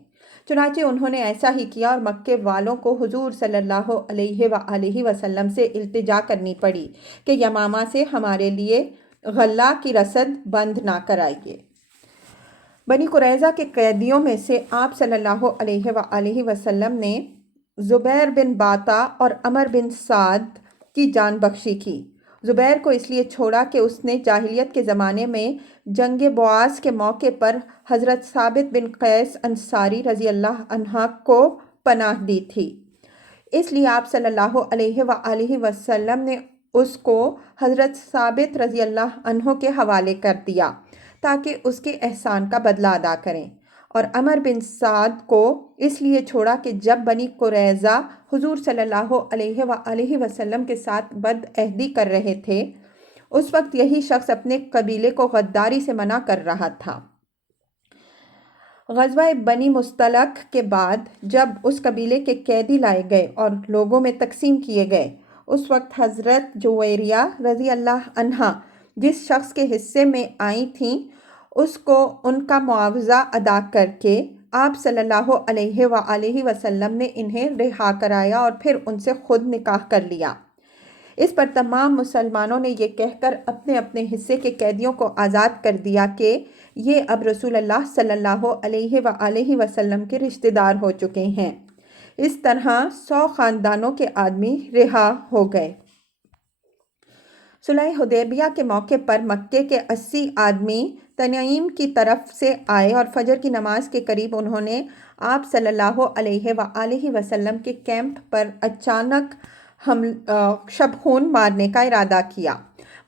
چنانچہ انہوں نے ایسا ہی کیا اور مکے والوں کو حضور صلی اللہ علیہ وآلہ وسلم سے التجا کرنی پڑی کہ یمامہ سے ہمارے لیے غلہ کی رسد بند نہ کرائیے۔ بنی قریظہ کے قیدیوں میں سے آپ صلی اللہ علیہ وآلہ وسلم نے زبیر بن باتا اور عمر بن سعد کی جان بخشی کی۔ زبیر کو اس لیے چھوڑا کہ اس نے جاہلیت کے زمانے میں جنگ بعاث کے موقع پر حضرت ثابت بن قیس انصاری رضی اللہ عنہ کو پناہ دی تھی۔ اس لیے آپ صلی اللہ علیہ وآلہ وسلم نے اس کو حضرت ثابت رضی اللہ عنہ کے حوالے کر دیا تاکہ اس کے احسان کا بدلہ ادا کریں، اور عمر بن سعد کو اس لیے چھوڑا کہ جب بنی قریظہ حضور صلی اللہ علیہ وآلہ وسلم کے ساتھ بد عہدی کر رہے تھے، اس وقت یہی شخص اپنے قبیلے کو غداری سے منع کر رہا تھا۔ غزوہ بنی مستلق کے بعد جب اس قبیلے کے قیدی لائے گئے اور لوگوں میں تقسیم کیے گئے، اس وقت حضرت جویریہ رضی اللہ عنہا جس شخص کے حصے میں آئی تھیں، اس کو ان کا معاوضہ ادا کر کے آپ صلی اللہ علیہ وآلہ وسلم نے انہیں رہا کرایا اور پھر ان سے خود نکاح کر لیا۔ اس پر تمام مسلمانوں نے یہ کہہ کر اپنے اپنے حصے کے قیدیوں کو آزاد کر دیا کہ یہ اب رسول اللہ صلی اللہ علیہ وآلہ وسلم کے رشتہ دار ہو چکے ہیں۔ اس طرح 100 خاندانوں کے آدمی رہا ہو گئے۔ صلح حدیبیہ کے موقع پر مکے کے 80 آدمی تنعیم کی طرف سے آئے اور فجر کی نماز کے قریب انہوں نے آپ صلی اللہ علیہ وآلہ وسلم کے کیمپ پر اچانک شب خون مارنے کا ارادہ کیا،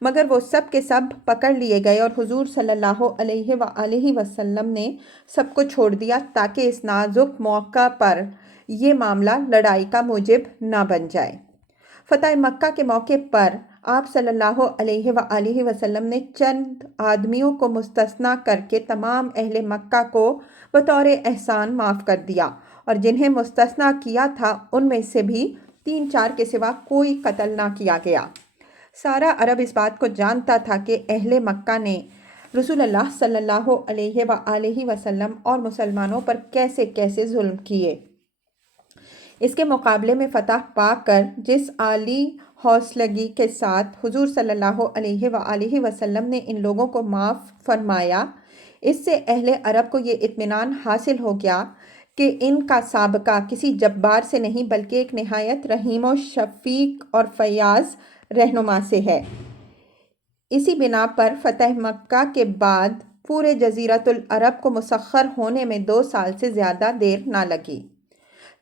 مگر وہ سب کے سب پکڑ لیے گئے اور حضور صلی اللہ علیہ وآلہ وسلم نے سب کو چھوڑ دیا تاکہ اس نازک موقع پر یہ معاملہ لڑائی کا موجب نہ بن جائے۔ فتح مکہ کے موقع پر آپ صلی اللہ علیہ وآلہ وسلم نے چند آدمیوں کو مستثنیٰ کر کے تمام اہل مکہ کو بطور احسان معاف کر دیا، اور جنہیں مستثنیٰ کیا تھا ان میں سے بھی 3-4 کے سوا کوئی قتل نہ کیا گیا۔ سارا عرب اس بات کو جانتا تھا کہ اہل مکہ نے رسول اللہ صلی اللہ علیہ وآلہ وسلم اور مسلمانوں پر کیسے کیسے ظلم کیے۔ اس کے مقابلے میں فتح پا کر جس عالی حوصلگی کے ساتھ حضور صلی اللہ علیہ وآلہ وسلم نے ان لوگوں کو معاف فرمایا، اس سے اہل عرب کو یہ اطمینان حاصل ہو گیا کہ ان کا سابقہ کسی جبار سے نہیں بلکہ ایک نہایت رحیم و شفیق اور فیاض رہنما سے ہے۔ اسی بنا پر فتح مکہ کے بعد پورے جزیرۃ العرب کو مسخر ہونے میں 2 سال سے زیادہ دیر نہ لگی۔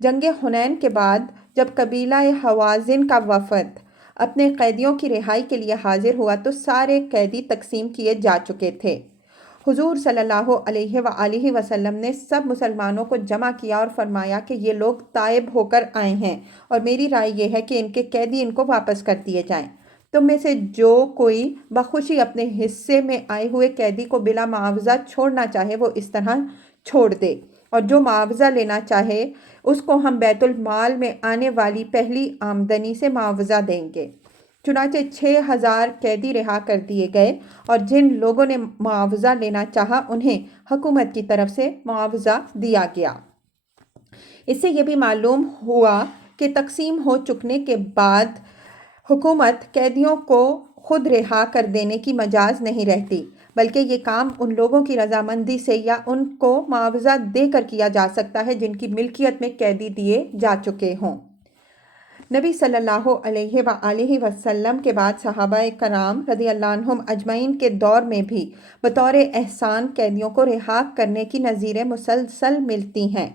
جنگ حنین کے بعد جب قبیلہ حوازن کا وفد اپنے قیدیوں کی رہائی کے لیے حاضر ہوا تو سارے قیدی تقسیم کیے جا چکے تھے۔ حضور صلی اللہ علیہ وآلہ وسلم نے سب مسلمانوں کو جمع کیا اور فرمایا کہ یہ لوگ تائب ہو کر آئے ہیں اور میری رائے یہ ہے کہ ان کے قیدی ان کو واپس کر دیے جائیں۔ تم میں سے جو کوئی بخوشی اپنے حصے میں آئے ہوئے قیدی کو بلا معاوضہ چھوڑنا چاہے وہ اس طرح چھوڑ دے، اور جو معاوضہ لینا چاہے اس کو ہم بیت المال میں آنے والی پہلی آمدنی سے معاوضہ دیں گے۔ چنانچہ 6000 قیدی رہا کر دیے گئے، اور جن لوگوں نے معاوضہ لینا چاہا انہیں حکومت کی طرف سے معاوضہ دیا گیا۔ اس سے یہ بھی معلوم ہوا کہ تقسیم ہو چکنے کے بعد حکومت قیدیوں کو خود رہا کر دینے کی مجاز نہیں رہتی، بلکہ یہ کام ان لوگوں کی رضامندی سے یا ان کو معاوضہ دے کر کیا جا سکتا ہے جن کی ملکیت میں قیدی دیے جا چکے ہوں۔ نبی صلی اللہ علیہ وآلہ وسلم کے بعد صحابہ کرام رضی اللہ عنہم اجمعین کے دور میں بھی بطور احسان قیدیوں کو رہا کرنے کی نظیریں مسلسل ملتی ہیں۔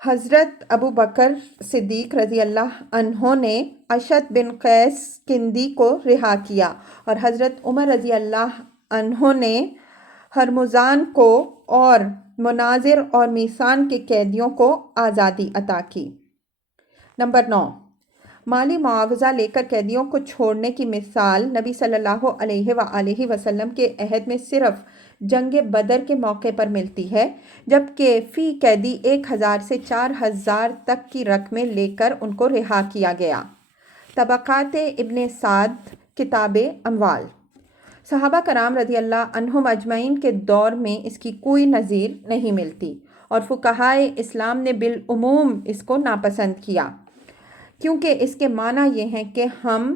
حضرت ابو بکر صدیق رضی اللہ عنہ نے اشد بن قیس کندی کو رہا کیا، اور حضرت عمر رضی اللہ عنہ نے ہرمزان کو اور مناظر اور میسان کے قیدیوں کو آزادی عطا کی۔ نمبر 9، مالی معاوضہ لے کر قیدیوں کو چھوڑنے کی مثال نبی صلی اللہ علیہ وآلہ وسلم کے عہد میں صرف جنگ بدر کے موقع پر ملتی ہے، جبکہ فی قیدی 1000 سے 4000 تک کی رقمیں لے کر ان کو رہا کیا گیا۔ طبقات ابن سعد، کتاب اموال۔ صحابہ کرام رضی اللہ عنہم اجمعین کے دور میں اس کی کوئی نظیر نہیں ملتی، اور فقہائے اسلام نے بالعموم اس کو ناپسند کیا، کیونکہ اس کے معنی یہ ہیں کہ ہم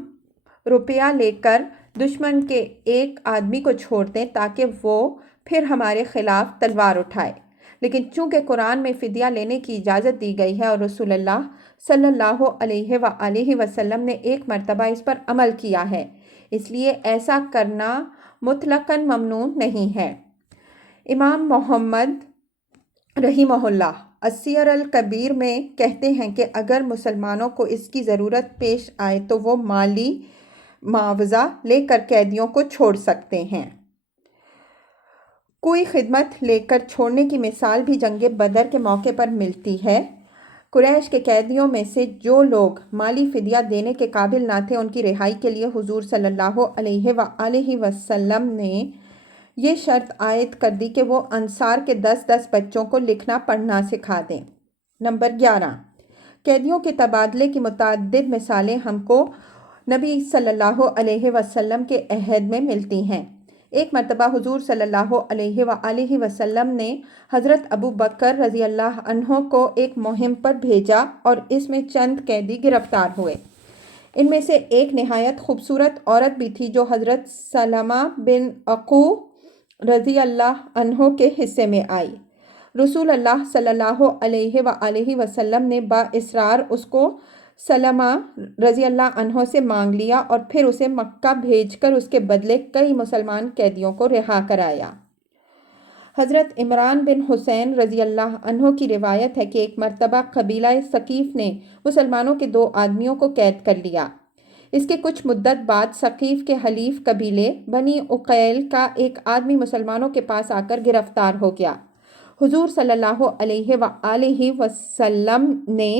روپیہ لے کر دشمن کے ایک آدمی کو چھوڑ دیں تاکہ وہ پھر ہمارے خلاف تلوار اٹھائے۔ لیکن چونکہ قرآن میں فدیہ لینے کی اجازت دی گئی ہے اور رسول اللہ صلی اللہ علیہ وآلہ وسلم نے ایک مرتبہ اس پر عمل کیا ہے، اس لیے ایسا کرنا مطلقاً ممنوع نہیں ہے۔ امام محمد رحمہ اللہ السیر الکبیر میں کہتے ہیں کہ اگر مسلمانوں کو اس کی ضرورت پیش آئے تو وہ مالی معاوضہ لے کر قیدیوں کو چھوڑ سکتے ہیں۔ کوئی خدمت لے کر چھوڑنے کی مثال بھی جنگ بدر کے موقع پر ملتی ہے۔ قریش کے قیدیوں میں سے جو لوگ مالی فدیہ دینے کے قابل نہ تھے، ان کی رہائی کے لیے حضور صلی اللہ علیہ وآلہ وسلم نے یہ شرط عائد کر دی کہ وہ انصار کے 10 بچوں کو لکھنا پڑھنا سکھا دیں۔ نمبر 11، قیدیوں کے تبادلے کی متعدد مثالیں ہم کو نبی صلی اللہ علیہ وسلم کے عہد میں ملتی ہیں۔ ایک مرتبہ حضور صلی اللہ علیہ وآلہ وسلم نے حضرت ابو بکر رضی اللہ عنہ کو ایک مہم پر بھیجا اور اس میں چند قیدی گرفتار ہوئے۔ ان میں سے ایک نہایت خوبصورت عورت بھی تھی جو حضرت سلمہ بن عقو رضی اللہ عنہ کے حصے میں آئی۔ رسول اللہ صلی اللہ علیہ وآلہ وسلم نے باصرار اس کو سلمہ رضی اللہ عنہ سے مانگ لیا اور پھر اسے مکہ بھیج کر اس کے بدلے کئی مسلمان قیدیوں کو رہا کرایا۔ حضرت عمران بن حسین رضی اللہ عنہ کی روایت ہے کہ ایک مرتبہ قبیلہ ثقیف نے مسلمانوں کے 2 آدمیوں کو قید کر لیا۔ اس کے کچھ مدت بعد ثقیف کے حلیف قبیلے بنی عقیل کا ایک آدمی مسلمانوں کے پاس آ کر گرفتار ہو گیا۔ حضور صلی اللہ علیہ وآلہ وسلم نے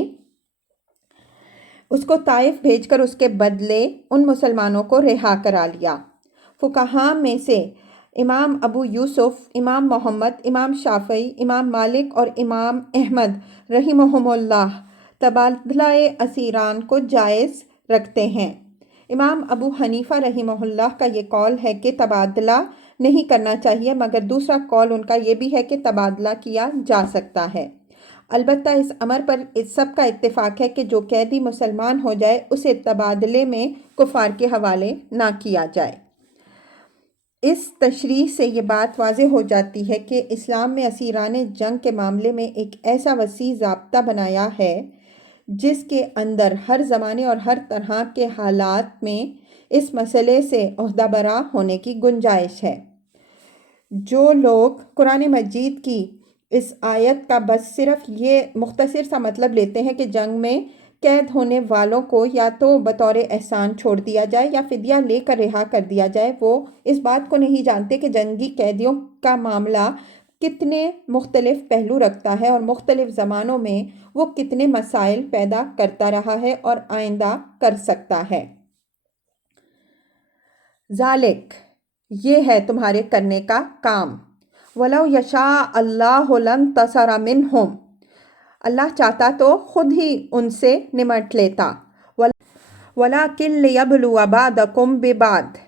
اس کو طائف بھیج کر اس کے بدلے ان مسلمانوں کو رہا کرا لیا۔ فقہاء میں سے امام ابو یوسف، امام محمد، امام شافعی، امام مالک اور امام احمد رحمہم اللہ تبادلہ اسیران کو جائز رکھتے ہیں۔ امام ابو حنیفہ رحمہ اللہ کا یہ قول ہے کہ تبادلہ نہیں کرنا چاہیے، مگر دوسرا قول ان کا یہ بھی ہے کہ تبادلہ کیا جا سکتا ہے۔ البتہ اس امر پر سب کا اتفاق ہے کہ جو قیدی مسلمان ہو جائے اسے تبادلے میں کفار کے حوالے نہ کیا جائے۔ اس تشریح سے یہ بات واضح ہو جاتی ہے کہ اسلام میں اسیران جنگ کے معاملے میں ایک ایسا وسیع ضابطہ بنایا ہے جس کے اندر ہر زمانے اور ہر طرح کے حالات میں اس مسئلے سے عہدہ برا ہونے کی گنجائش ہے۔ جو لوگ قرآن مجید کی اس آیت کا بس صرف یہ مختصر سا مطلب لیتے ہیں کہ جنگ میں قید ہونے والوں کو یا تو بطور احسان چھوڑ دیا جائے یا فدیہ لے کر رہا کر دیا جائے، وہ اس بات کو نہیں جانتے کہ جنگی قیدیوں کا معاملہ کتنے مختلف پہلو رکھتا ہے اور مختلف زمانوں میں وہ کتنے مسائل پیدا کرتا رہا ہے اور آئندہ کر سکتا ہے۔ ذالک، یہ ہے تمہارے کرنے کا کام۔ وَلَوْ يَشَاءُ اللَّهُ لَانتَصَرَ مِنْهُمْ، اللہ چاہتا تو خود ہی ان سے نمٹ لیتا۔ وَلَٰكِن لِيَبْلُوَ بَعْضَكُم بِبَعْضٍ،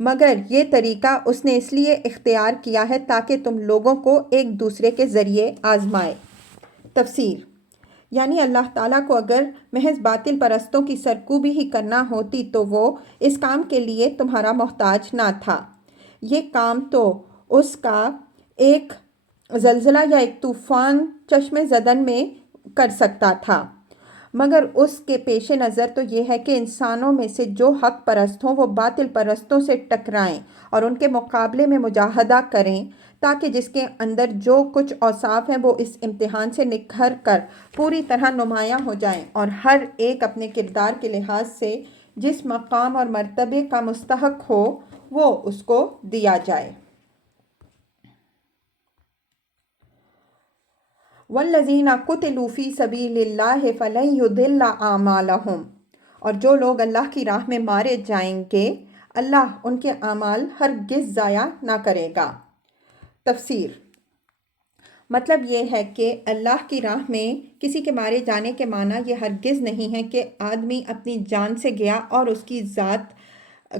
مگر یہ طریقہ اس نے اس لیے اختیار کیا ہے تاکہ تم لوگوں کو ایک دوسرے کے ذریعے آزمائے۔ تفسیر، یعنی اللہ تعالیٰ کو اگر محض باطل پرستوں کی سرکوبی ہی کرنا ہوتی تو وہ اس کام کے لیے تمہارا محتاج نہ تھا۔ یہ کام تو اس کا ایک زلزلہ یا ایک طوفان چشم زدن میں کر سکتا تھا، مگر اس کے پیش نظر تو یہ ہے کہ انسانوں میں سے جو حق پرست ہوں وہ باطل پرستوں سے ٹکرائیں اور ان کے مقابلے میں مجاہدہ کریں، تاکہ جس کے اندر جو کچھ اوصاف ہیں وہ اس امتحان سے نکھر کر پوری طرح نمایاں ہو جائیں اور ہر ایک اپنے کردار کے لحاظ سے جس مقام اور مرتبے کا مستحق ہو وہ اس کو دیا جائے۔ وَالَّذِينَ قُتِلُوا فِي سَبِيلِ اللَّهِ فَلَن يُضِلَّ أَعْمَالَهُمْ، اور جو لوگ اللہ کی راہ میں مارے جائیں گے اللہ ان کے اعمال ہرگز ضائع نہ کرے گا۔ تفسیر، مطلب یہ ہے کہ اللہ کی راہ میں کسی کے مارے جانے کے معنی یہ ہرگز نہیں ہے کہ آدمی اپنی جان سے گیا اور اس کی ذات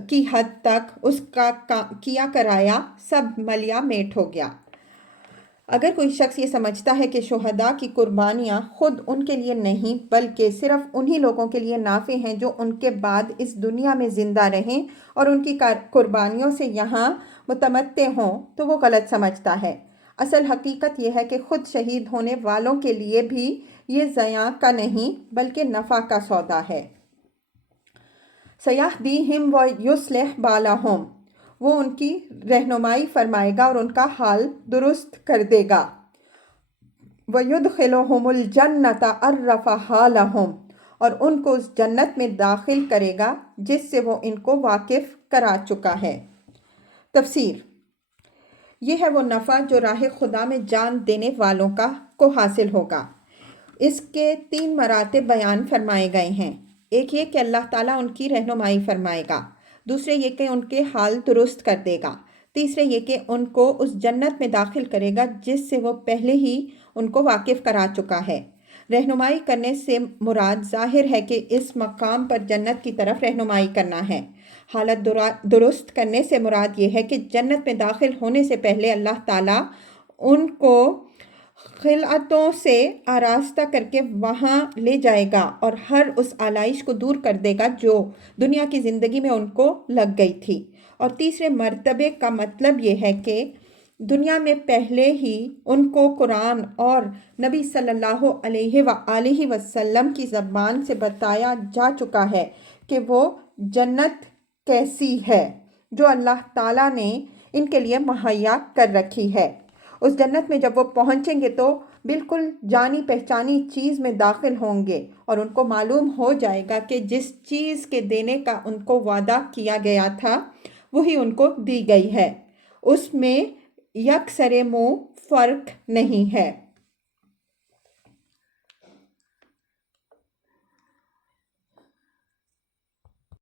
کی حد تک اس کا کیا کرایا سب ملیا میٹ ہو گیا۔ اگر کوئی شخص یہ سمجھتا ہے کہ شہداء کی قربانیاں خود ان کے لیے نہیں بلکہ صرف انہی لوگوں کے لیے نافع ہیں جو ان کے بعد اس دنیا میں زندہ رہیں اور ان کی قربانیوں سے یہاں متمتع ہوں، تو وہ غلط سمجھتا ہے۔ اصل حقیقت یہ ہے کہ خود شہید ہونے والوں کے لیے بھی یہ زیاں کا نہیں بلکہ نفع کا سودا ہے۔ سَيَهْدِيهِمْ وَيُصْلِحُ بَالَهُمْ، وہ ان کی رہنمائی فرمائے گا اور ان کا حال درست کر دے گا۔ وَيُدْخِلُهُمُ الْجَنَّةَ عَرَّفَهَا لَهُمْ، اور ان کو اس جنت میں داخل کرے گا جس سے وہ ان کو واقف کرا چکا ہے۔ تفسیر: یہ ہے وہ نفع جو راہ خدا میں جان دینے والوں کو حاصل ہوگا۔ اس کے 3 مراتب بیان فرمائے گئے ہیں۔ ایک یہ کہ اللہ تعالیٰ ان کی رہنمائی فرمائے گا، دوسرے یہ کہ ان کے حال درست کر دے گا، تیسرے یہ کہ ان کو اس جنت میں داخل کرے گا جس سے وہ پہلے ہی ان کو واقف کرا چکا ہے۔ رہنمائی کرنے سے مراد ظاہر ہے کہ اس مقام پر جنت کی طرف رہنمائی کرنا ہے۔ حالت درست کرنے سے مراد یہ ہے کہ جنت میں داخل ہونے سے پہلے اللہ تعالیٰ ان کو خلعتوں سے آراستہ کر کے وہاں لے جائے گا اور ہر اس آلائش کو دور کر دے گا جو دنیا کی زندگی میں ان کو لگ گئی تھی۔ اور تیسرے مرتبے کا مطلب یہ ہے کہ دنیا میں پہلے ہی ان کو قرآن اور نبی صلی اللہ علیہ وآلہ وسلم کی زبان سے بتایا جا چکا ہے کہ وہ جنت کیسی ہے جو اللہ تعالیٰ نے ان کے لیے مہیا کر رکھی ہے۔ اس جنت میں جب وہ پہنچیں گے تو بالکل جانی پہچانی چیز میں داخل ہوں گے اور ان کو معلوم ہو جائے گا کہ جس چیز کے دینے کا ان کو وعدہ کیا گیا تھا وہی ان کو دی گئی ہے، اس میں یک سر منہ فرق نہیں ہے۔